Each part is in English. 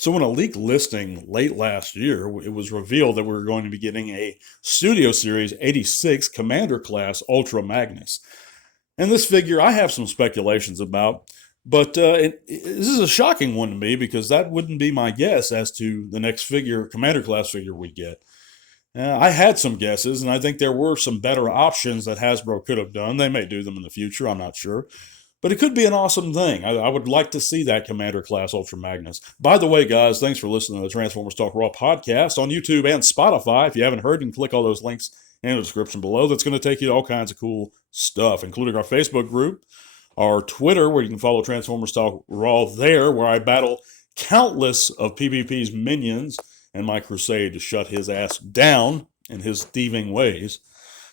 So in a leaked listing late last year, it was revealed that we were going to be getting a Studio Series 86 Commander Class Ultra Magnus. And this figure, I have some speculations about, but this is a shocking one to me because that wouldn't be my guess as to the next figure, Commander Class figure we get. I had some guesses, and I think there were some better options that Hasbro could have done. They may do them in the future, I'm not sure. But it could be an awesome thing. I would like to see that Commander Class Ultra Magnus. By the way, guys, thanks for listening to the Transformers Talk Raw podcast on YouTube and Spotify. If you haven't heard, you can click all those links in the description below. That's going to take you to all kinds of cool stuff, including our Facebook group, our Twitter, where you can follow Transformers Talk Raw there, where I battle countless of PvP's minions and my crusade to shut his ass down in his thieving ways.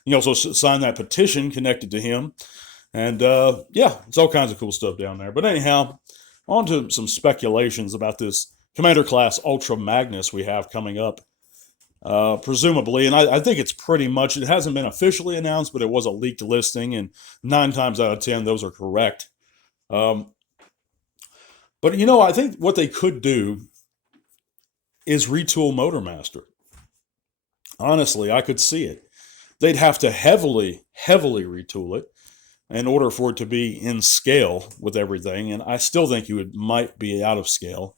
You can also sign that petition connected to him. And yeah, it's all kinds of cool stuff down there. But anyhow, on to some speculations about this Commander Class Ultra Magnus we have coming up, presumably. And I think it's pretty much, it hasn't been officially announced, but it was a leaked listing, and 9 times out of 10, those are correct. But, you know, I think what they could do is retool Motormaster. Honestly, I could see it. They'd have to heavily retool it in order for it to be in scale with everything, and I still think it might be out of scale.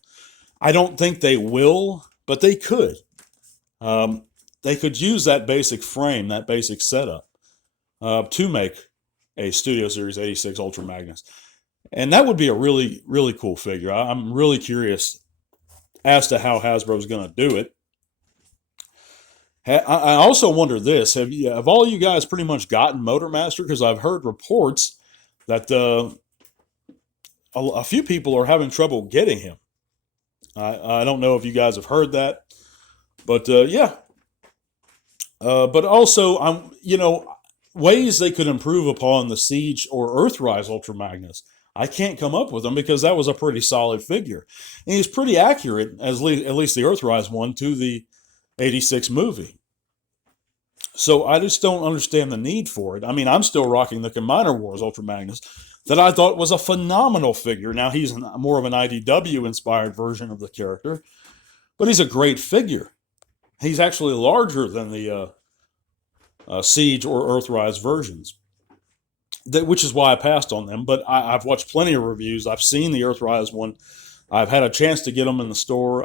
I don't think they will, but they could. They could use that basic frame, that basic setup, to make a Studio Series 86 Ultra Magnus. And that would be a really, really cool figure. I'm really curious as to how Hasbro's going to do it. I also wonder this: have all you guys pretty much gotten Motormaster? Because I've heard reports that a few people are having trouble getting him. I don't know if you guys have heard that, but yeah. But also, ways they could improve upon the Siege or Earthrise Ultra Magnus. I can't come up with them because that was a pretty solid figure, and he's pretty accurate, at least the Earthrise one, to the 86 movie. So I just don't understand the need for it. I mean, I'm still rocking the Combiner Wars Ultra Magnus that I thought was a phenomenal figure. Now, he's more of an IDW-inspired version of the character, but he's a great figure. He's actually larger than the Siege or Earthrise versions, which is why I passed on them. But I've watched plenty of reviews. I've seen the Earthrise one. I've had a chance to get them in the store.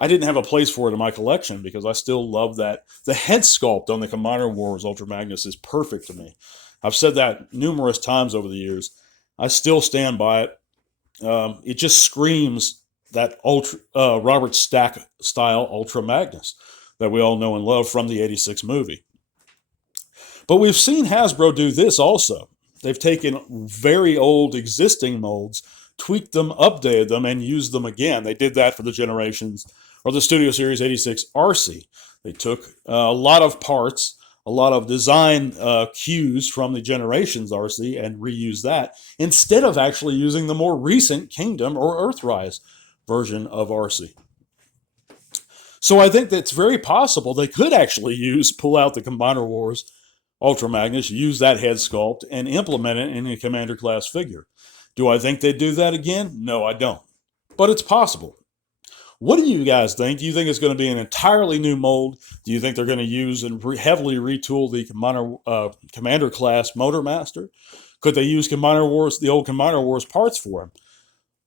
I didn't have a place for it in my collection because I still love that. The head sculpt on the Combiner Wars Ultra Magnus is perfect to me. I've said that numerous times over the years. I still stand by it. It just screams that Robert Stack style Ultra Magnus that we all know and love from the 86 movie. But we've seen Hasbro do this also. They've taken very old existing molds, tweaked them, updated them, and used them again. They did that for the Generations, or the Studio Series 86 RC. They took a lot of parts, a lot of design cues from the Generations RC and reused that instead of actually using the more recent Kingdom or Earthrise version of RC. So I think that's very possible they could actually pull out the Combiner Wars Ultra Magnus, use that head sculpt, and implement it in a Commander Class figure. Do I think they'd do that again? No, I don't. But it's possible. What do you guys think? Do you think it's going to be an entirely new mold? Do you think they're going to use and heavily retool the Commander Class Motormaster? Could they use the old Combiner Wars parts for him?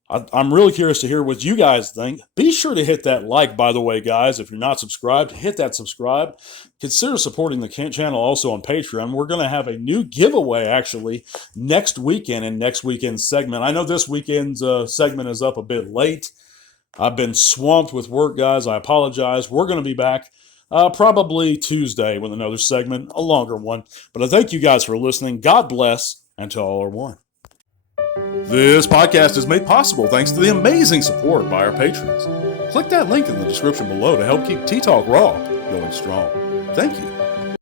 I'm really curious to hear what you guys think. Be sure to hit that like, by the way, guys. If you're not subscribed, hit that subscribe. Consider supporting the channel also on Patreon. We're going to have a new giveaway, actually, next weekend in next weekend's segment. I know this weekend's segment is up a bit late. I've been swamped with work, guys. I apologize. We're going to be back probably Tuesday with another segment, a longer one. But I thank you guys for listening. God bless, and to all are one. This podcast is made possible thanks to the amazing support by our patrons. Click that link in the description below to help keep T-Talk Raw going strong. Thank you.